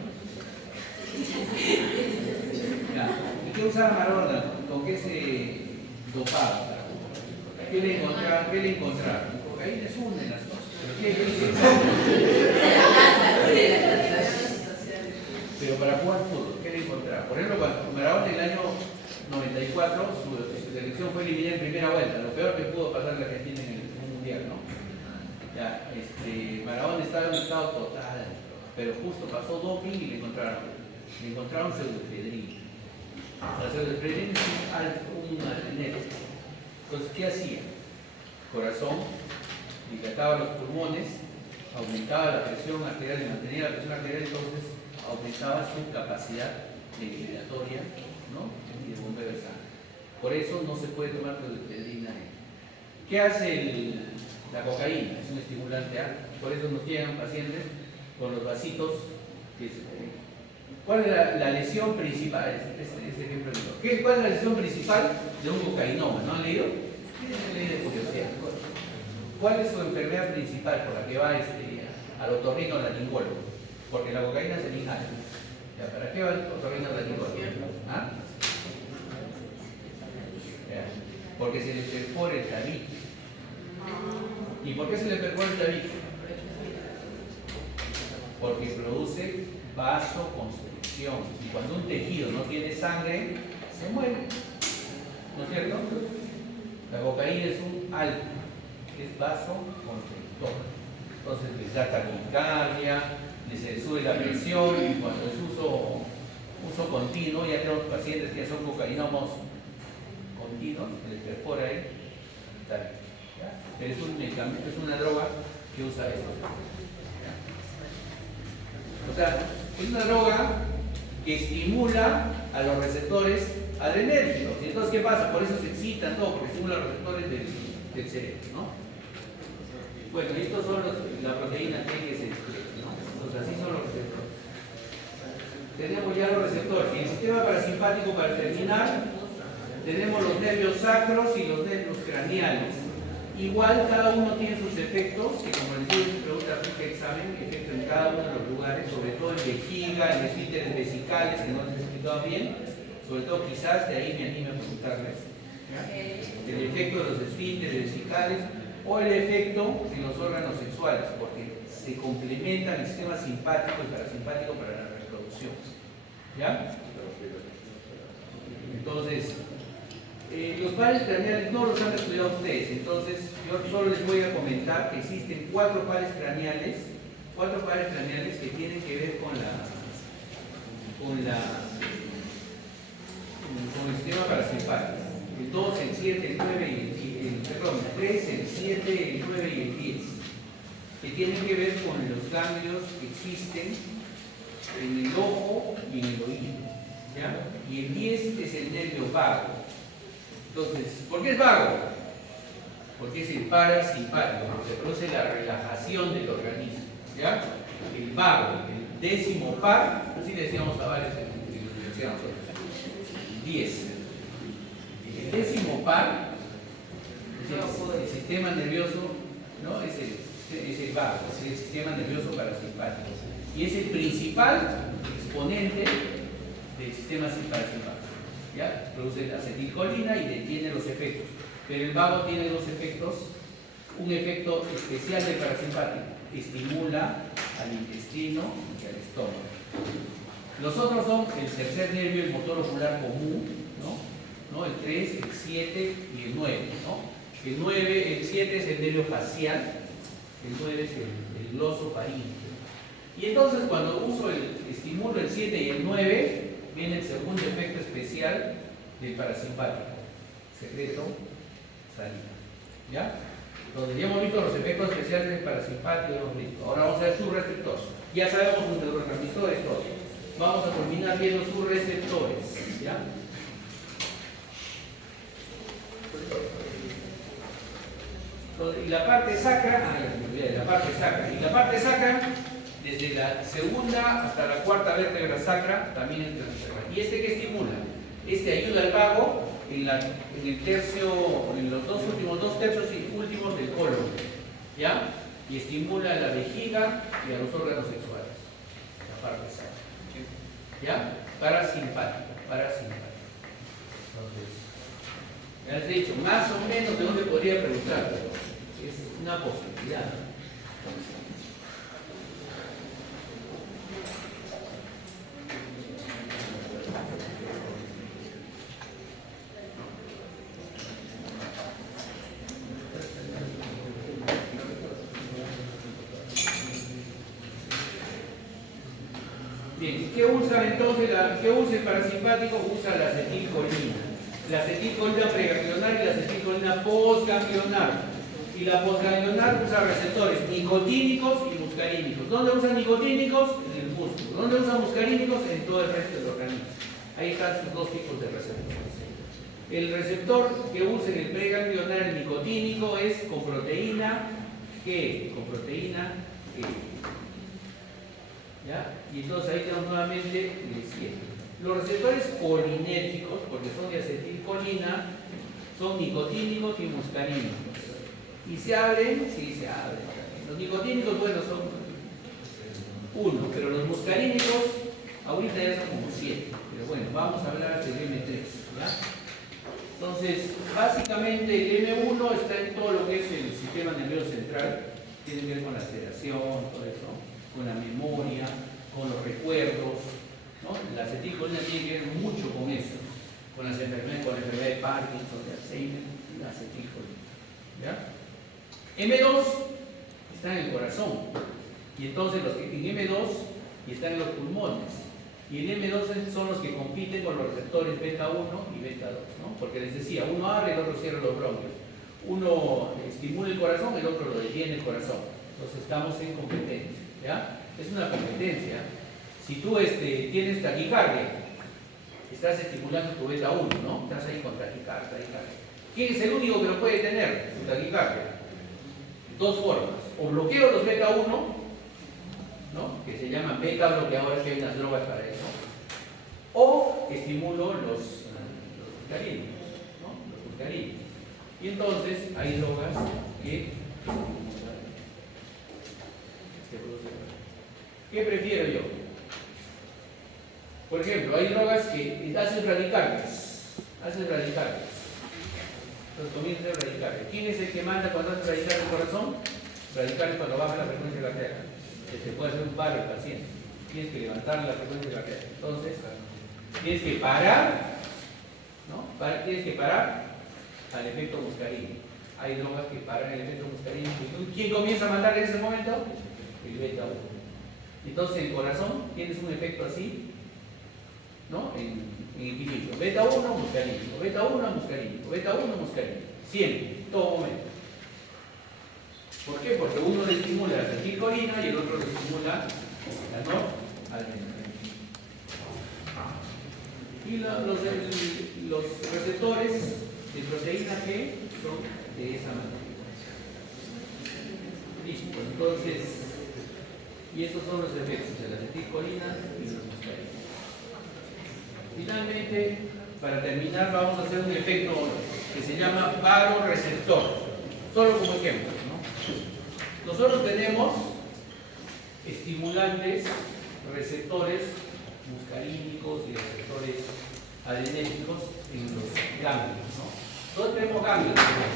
¿Y qué usaba Maradona? ¿Con qué se dopaba? ¿Qué le encontraron? Cocaína es una de las cosas. Pero para jugar fútbol, ¿qué le encontraron? Por ejemplo, cuando Maradona en el año 94, su selección fue eliminada en primera vuelta, lo peor que pudo pasar la Argentina en el Mundial, ¿no? Ya, Maradona estaba en un estado total, pero justo pasó doping y le encontraron pseudoefedrina. La pseudoefedrina es un adrenérgico. Entonces, ¿qué hacía? Corazón, dilataba los pulmones, aumentaba la presión arterial y mantenía la presión arterial, entonces aumentaba su capacidad ventilatoria, ¿no? Y de bombeo de sangre. Por eso no se puede tomar pseudoefedrina. ¿Qué hace la cocaína? Es un estimulante alto. Por eso nos llegan pacientes con los vasitos. ¿Cuál es la lesión principal? Este ejemplo. ¿Cuál es la lesión principal de un cocainoma? ¿No han leído? ¿Quién lee de curiosidad? ¿Cuál es su enfermedad principal por la que va al otorrinolaringólogo? Porque la cocaína se inhala. ¿Para qué va el otorrinolaringólogo? ¿Ah? Porque se le perfora el tabique. ¿Y por qué se le perfora el tabique? Porque produce vasoconstricción. Y cuando un tejido no tiene sangre, se muere. ¿No es cierto? La cocaína es un alto, es vasoconstrictor. Entonces les da taquicardia, les sube la presión y cuando es uso continuo, ya tenemos pacientes que ya son cocainómanos continuos, les perfora ahí. Pero es un medicamento, es una droga que usa esto. O sea, es una droga que estimula a los receptores adrenérgicos. Y entonces, ¿qué pasa? Por eso se excitan todo, porque estimula los receptores del cerebro, ¿no? Bueno, y estos son la proteína T que se expresa, ¿no? Entonces, así son los receptores. Tenemos ya los receptores. Y el sistema parasimpático, para terminar, tenemos los nervios sacros y los nervios craneales. Igual cada uno tiene sus efectos, que como les digo, se pregunta qué examen, efecto en cada uno de los lugares, sobre todo en vejiga, en esfínteres vesicales, que no les he explicado bien, sobre todo quizás de ahí me anime a preguntarles, ¿ya? El efecto de los esfínteres vesicales o el efecto en los órganos sexuales, porque se complementan el sistema simpático y parasimpático para la reproducción. ¿Ya? Entonces, los pares craneales no los han estudiado ustedes, entonces yo solo les voy a comentar que existen cuatro pares craneales que tienen que ver con el sistema parasimpático. El 2, el 7, el 9 el 3, el 7, el 9 y el 10, que tienen que ver con los ganglios que existen en el ojo y en el oído. ¿Ya? Y el 10 es el nervio vago. Entonces, ¿por qué es vago? Porque es el parasimpático, porque produce la relajación del organismo. ¿Ya? El vago, el décimo par, así le decíamos a varios en la universidad nosotros. 10. El décimo par es el sistema nervioso, ¿no? Es el vago, es el sistema nervioso parasimpático. Y es el principal exponente del sistema parasimpático. ¿Ya? Produce la acetilcolina y detiene los efectos. Pero el vago tiene dos efectos. Un efecto especial del parasimpático: estimula al intestino y al estómago. Los otros son el tercer nervio, el motor ocular común, ¿no? El 3, el 7 y el 9, ¿no? El 7 es el nervio facial, el 9 es el glosofaríngeo. Y entonces cuando estimulo el 7 y el 9, viene el segundo efecto especial del parasimpático: secreto, salida. ¿Ya? Entonces ya hemos visto los efectos especiales del parasimpático, hemos visto. Ahora vamos a ver sus receptores. Ya sabemos los neurotransmisores, todo. Vamos a terminar viendo sus receptores. ¿Ya? Y la parte sacra, la parte sacra. Y la parte sacra, desde la segunda hasta la cuarta vértebra sacra, también es transversal. ¿Y este qué estimula? Este ayuda al vago en los últimos dos tercios y últimos del colon, ¿ya? Y estimula a la vejiga y a los órganos sexuales, la parte sacra, ¿ya? Parasimpática. Entonces, ya les he dicho, más o menos de dónde podría preguntar, pero es una posibilidad. Bien, ¿qué usa entonces? ¿Qué usa el parasimpático? Usa la acetilcolina. La acetilcolina preganglionar y la acetilcolina postganglionar. Y la postganglionar usa receptores nicotínicos y muscarínicos. ¿Dónde usan nicotínicos? En el músculo. ¿Dónde usan muscarínicos? En todo el resto del organismo. Ahí están sus dos tipos de receptores. El receptor que usa en el preganglionar, el nicotínico, es con proteína G. Con proteína G. ¿Ya? Y entonces ahí tenemos nuevamente el 7. Los receptores colinéticos, porque son de acetilcolina, son nicotínicos y muscarínicos. ¿Y se abren? Sí, se abren. Los nicotínicos, bueno, son 1, pero los muscarínicos, ahorita ya son como 7. Pero bueno, vamos a hablar del M3. ¿Ya? Entonces, básicamente el M1 está en todo lo que es el sistema nervioso central, tiene que ver con la sedación, todo eso, con la memoria, con los recuerdos, ¿no? La acetilcolina tiene que ver mucho con eso, con las enfermedades, con la enfermedad de Parkinson, de Alzheimer, la acetilcolina. ¿Ya? M2 está en el corazón, y entonces los que en M2 y están en los pulmones. Y el M2 son los que compiten con los receptores beta 1 y beta 2, ¿no? Porque les decía, uno abre, el otro cierra los bronquios. Uno estimula el corazón, el otro lo detiene el corazón. Entonces estamos en competencia, ¿ya? Es una competencia. Si tú tienes taquicardia, estás estimulando tu beta 1, ¿no? Estás ahí con taquicardia. ¿Quién es el único que lo puede tener? Tu taquicardia. Dos formas. O bloqueo los beta 1, ¿no? Que se llaman beta bloqueadores, que hay unas drogas para eso, o estimulo los muscarínicos, ¿no? Los muscarínicos. Y entonces hay drogas que producen. ¿Qué prefiero yo? Por ejemplo, hay drogas que hacen radicales. Entonces comienza a hacer radicales. ¿Quién es el que manda cuando hace radicales el corazón? Radicales cuando baja la frecuencia cardíaca. Se puede hacer un paro al paciente. Tienes que levantar la frecuencia cardíaca. Entonces, tienes que parar, ¿no? Tienes que parar al efecto muscarínico. Hay drogas que paran el efecto muscarínico. ¿Quién comienza a mandar en ese momento? El beta 1. Entonces, en el corazón tienes un efecto así, ¿no? En equilibrio. Beta 1, muscarínico. Beta 1, muscarínico. Beta 1, muscarínico. Siempre, todo momento. ¿Por qué? Porque uno le estimula la acetilcolina y el otro le estimula la noradrenalina. Y los receptores de proteína G son de esa manera. Listo, entonces, y estos son los efectos de la acetilcolina y los muscarínicos. Finalmente, para terminar, vamos a hacer un efecto que se llama vagoreceptor, solo como ejemplo, ¿no? Nosotros tenemos estimulantes, receptores muscarínicos y receptores adrenérgicos en los ganglios, ¿no? Todos tenemos ganglios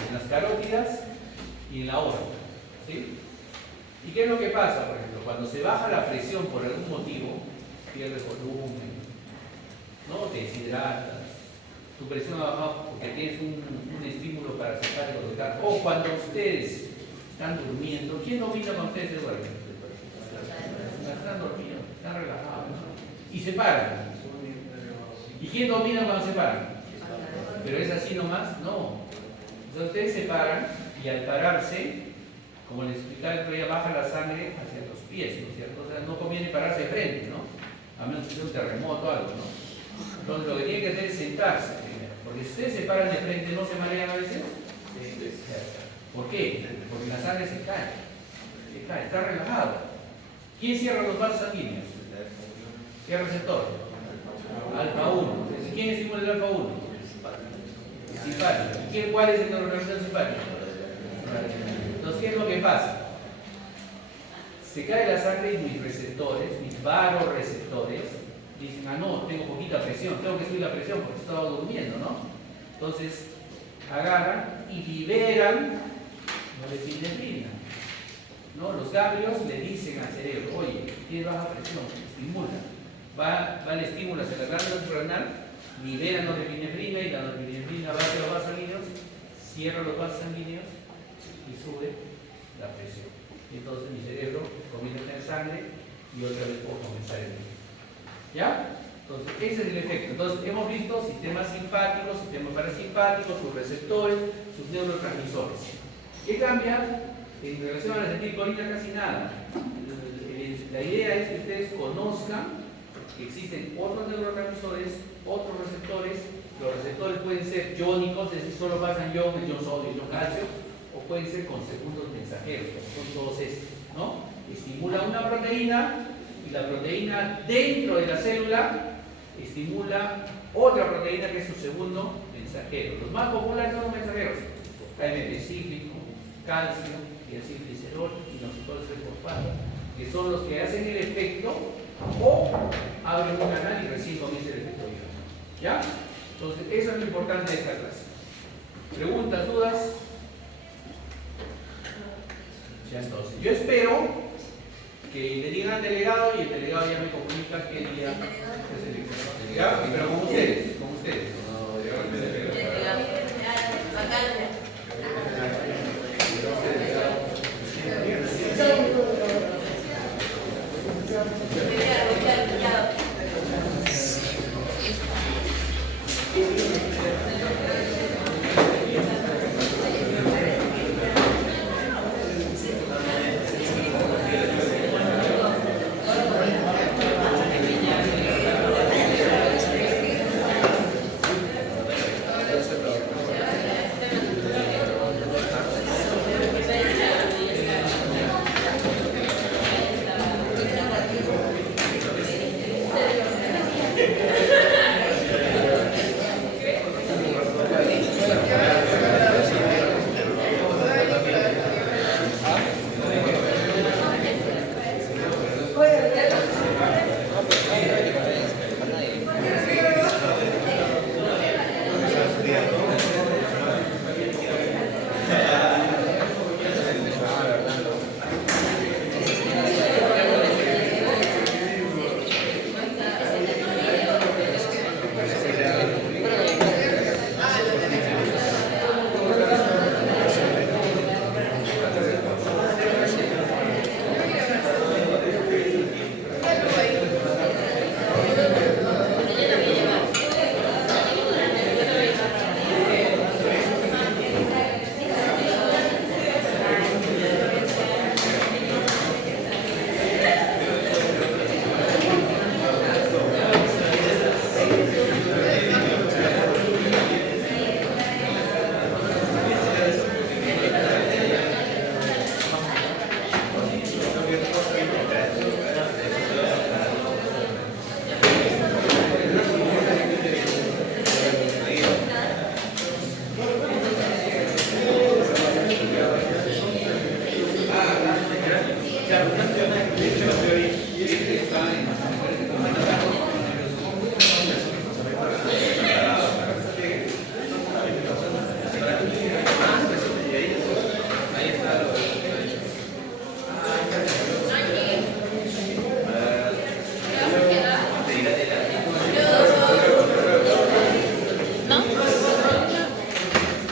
en las carótidas y en la órbita, ¿sí? ¿Y qué es lo que pasa? Por ejemplo, cuando se baja la presión por algún motivo, pierdes volumen, ¿no? Te deshidratas, tu presión ha bajado porque tienes un estímulo para sacar y colocar. O cuando ustedes están durmiendo, ¿quién domina cuando ustedes se duermen? Están dormidos, están relajados, ¿no? Y se paran. ¿Y quién domina cuando se paran? Pero es así nomás, no. Entonces ustedes se paran y al pararse, como les explicaba el otro día, baja la sangre hacia los pies, ¿no es cierto? O sea, no conviene pararse de frente, ¿no? A menos que sea un terremoto o algo, ¿no? Entonces lo que tienen que hacer es sentarse primero, porque si ustedes se paran de frente, ¿no se marean a veces? Sí. ¿Por qué? Porque la sangre se cae, está relajado. ¿Quién cierra los vasos sanguíneos? ¿Qué receptor? Alfa 1. ¿Quién estimula el alfa 1? Simpático. ¿Cuál es el neurotransmisor simpático? Entonces, ¿qué es lo que pasa? Se cae la sangre y mis receptores, mis varoreceptores, dicen, ah no, tengo poquita presión, tengo que subir la presión porque estaba durmiendo, ¿no? Entonces, agarran y liberan norepinefrina, ¿no? Los ganglios le dicen al cerebro, oye, tienes baja presión, estimula. Va el estímulo hacia la glándula suprarrenal, libera norepinefrina y la norepinefrina va hacia los vasos sanguíneos, cierra los vasos sanguíneos y sube la presión. Entonces mi cerebro comienza a tener sangre y otra vez puedo comenzar el día. ¿Ya? Entonces ese es el efecto. Entonces hemos visto sistemas simpáticos, sistemas parasimpáticos, sus receptores, sus neurotransmisores. ¿Qué cambia? En relación a la acetilcolina casi nada. La idea es que ustedes conozcan que existen otros neurotransmisores, otros receptores. Los receptores pueden ser iónicos, es decir, solo pasan ion, el ion sodio, el ion calcio, o pueden ser con segundos mensajeros, como son todos estos, ¿no? Estimula una proteína y la proteína dentro de la célula estimula otra proteína que es su segundo mensajero. Los más populares son los mensajeros: AMP cíclico, calcio, diacilglicerol y inositol 3-fosfato, que son los que hacen el efecto o abren un canal y recién comienza el efecto iónico. ¿Ya? Entonces, eso es lo importante de esta clase. ¿Preguntas, dudas? Ya, entonces, yo espero que le digan al delegado y el delegado ya me comunica qué día es el examen. ¿Ya? Pero con ustedes, con ustedes.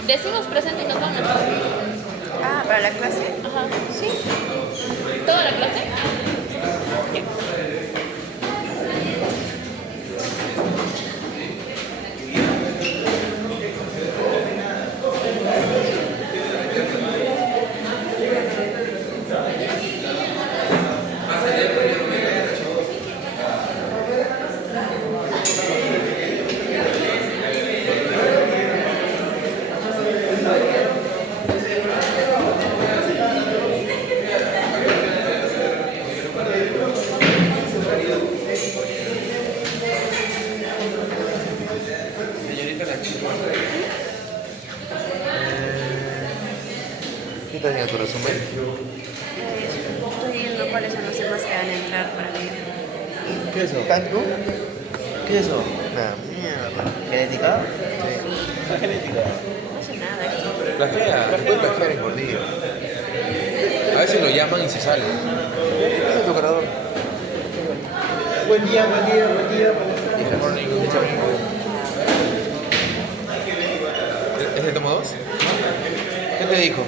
Decimos presente y nos vamos. Ah, ¿para la clase? Ajá. Sí. ¿Toda la clase? Ya. estás viendo tu resumen? Estoy viendo cuáles son los temas que van a entrar para mí. ¿Qué es eso? ¿Cálculo? ¿Qué es eso? Nada, mierda. ¿Genética? Sí. La genética. No sé nada de esto. Plagea, se puede plagiar en gordillo. A veces lo llaman y se sale. ¿Qué es tu cargador? Buen día, buen día, buen día. Good morning, good morning. ¿Es de toma 2? ¿Qué te dijo?